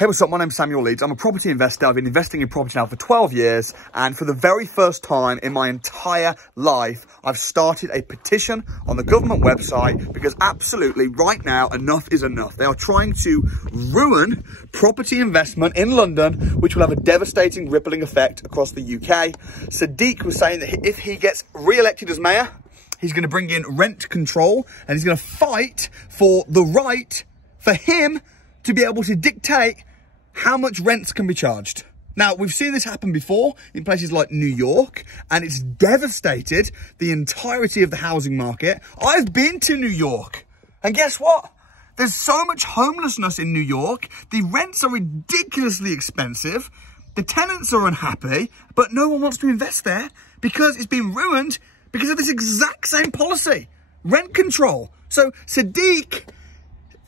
Hey, what's up? My name's Samuel Leeds. I'm a property investor. I've been investing in property now for 12 years. And for the very first time in my entire life, I've started a petition on the government website because absolutely right now, enough is enough. They are trying to ruin property investment in London, which will have a devastating rippling effect across the UK. Sadiq was saying that if he gets re-elected as mayor, he's going to bring in rent control and he's going to fight for the right for him to be able to dictate how much rents can be charged. Now, we've seen this happen before in places like New York, and it's devastated the entirety of the housing market. I've been to New York, and guess what? There's so much homelessness in New York. The rents are ridiculously expensive. The tenants are unhappy, but no one wants to invest there because it's been ruined because of this exact same policy, rent control. So Sadiq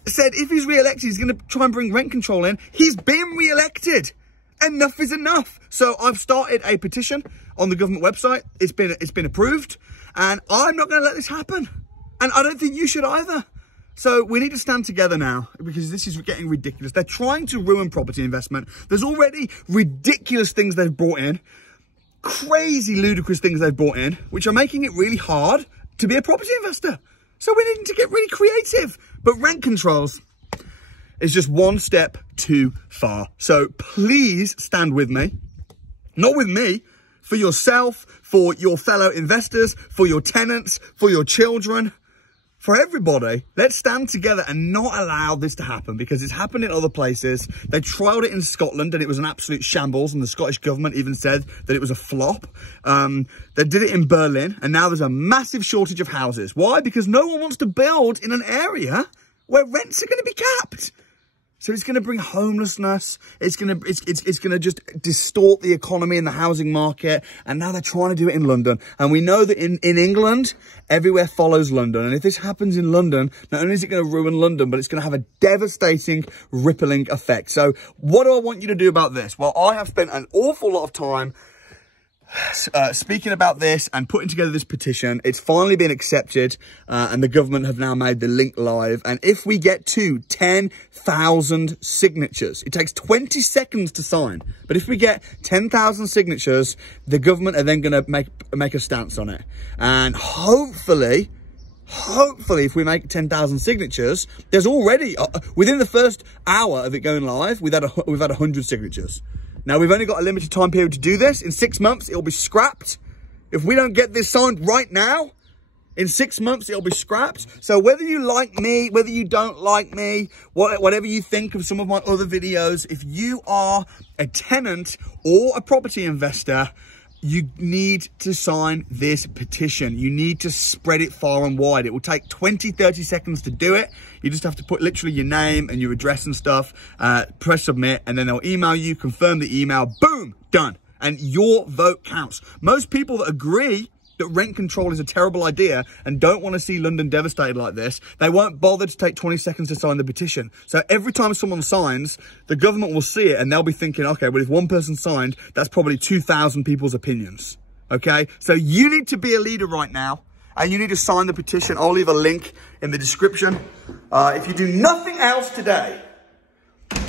said if he's re-elected, he's going to try and bring rent control in. He's been re-elected. Enough is enough. So I've started a petition on the government website. It's been approved, and I'm not going to let this happen. And I don't think you should either. So we need to stand together now because this is getting ridiculous. They're trying to ruin property investment. There's already ridiculous things they've brought in, crazy, ludicrous things they've brought in, which are making it really hard to be a property investor. So we need to get really creative. But rent controls is just one step too far. So please stand with me. Not with me, for yourself, for your fellow investors, for your tenants, for your children, for everybody. Let's stand together and not allow this to happen because it's happened in other places. They trialled it in Scotland and it was an absolute shambles, and the Scottish government even said that it was a flop. They did it in Berlin, and now there's a massive shortage of houses. Why? Because no one wants to build in an area where rents are going to be capped. So it's going to bring homelessness. It's going to just distort the economy and the housing market. And now they're trying to do it in London. And we know that in England, everywhere follows London. And if this happens in London, not only is it going to ruin London, but it's going to have a devastating, rippling effect. So what do I want you to do about this? Well, I have spent an awful lot of time speaking about this and putting together this petition. It's finally been accepted, and the government have now made the link live. And if we get to 10,000 signatures, it takes 20 seconds to sign. But if we get 10,000 signatures, the government are then going to make a stance on it. And hopefully, if we make 10,000 signatures, there's already, within the first hour of it going live, we've had 100 signatures. Now, we've only got a limited time period to do this. In 6 months, it'll be scrapped. If we don't get this signed right now, in 6 months, it'll be scrapped. So whether you like me, whether you don't like me, whatever you think of some of my other videos, if you are a tenant or a property investor, you need to sign this petition. You need to spread it far and wide. It will take 20, 30 seconds to do it. You just have to put literally your name and your address and stuff, press submit, and then they'll email you, confirm the email, boom, done. And your vote counts. Most people that agree that rent control is a terrible idea and don't want to see London devastated like this, they won't bother to take 20 seconds to sign the petition. So every time someone signs, the government will see it and they'll be thinking, okay, well, if one person signed, that's probably 2,000 people's opinions. Okay, so you need to be a leader right now and you need to sign the petition. I'll leave a link in the description. If you do nothing else today,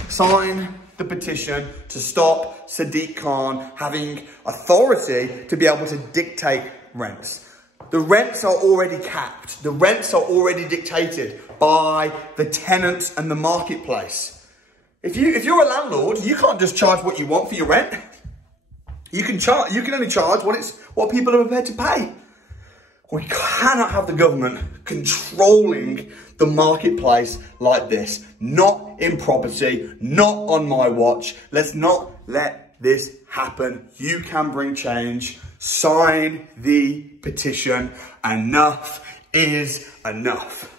sign the petition to stop Sadiq Khan having authority to be able to dictate rents. The rents are already capped. The rents are already dictated by the tenants and the marketplace. If you're a landlord, you can't just charge what you want for your rent. You can only charge what people are prepared to pay. We cannot have the government controlling the marketplace like this. Not in property, not on my watch. Let's not let this happen. You can bring change. Sign the petition. Enough is enough.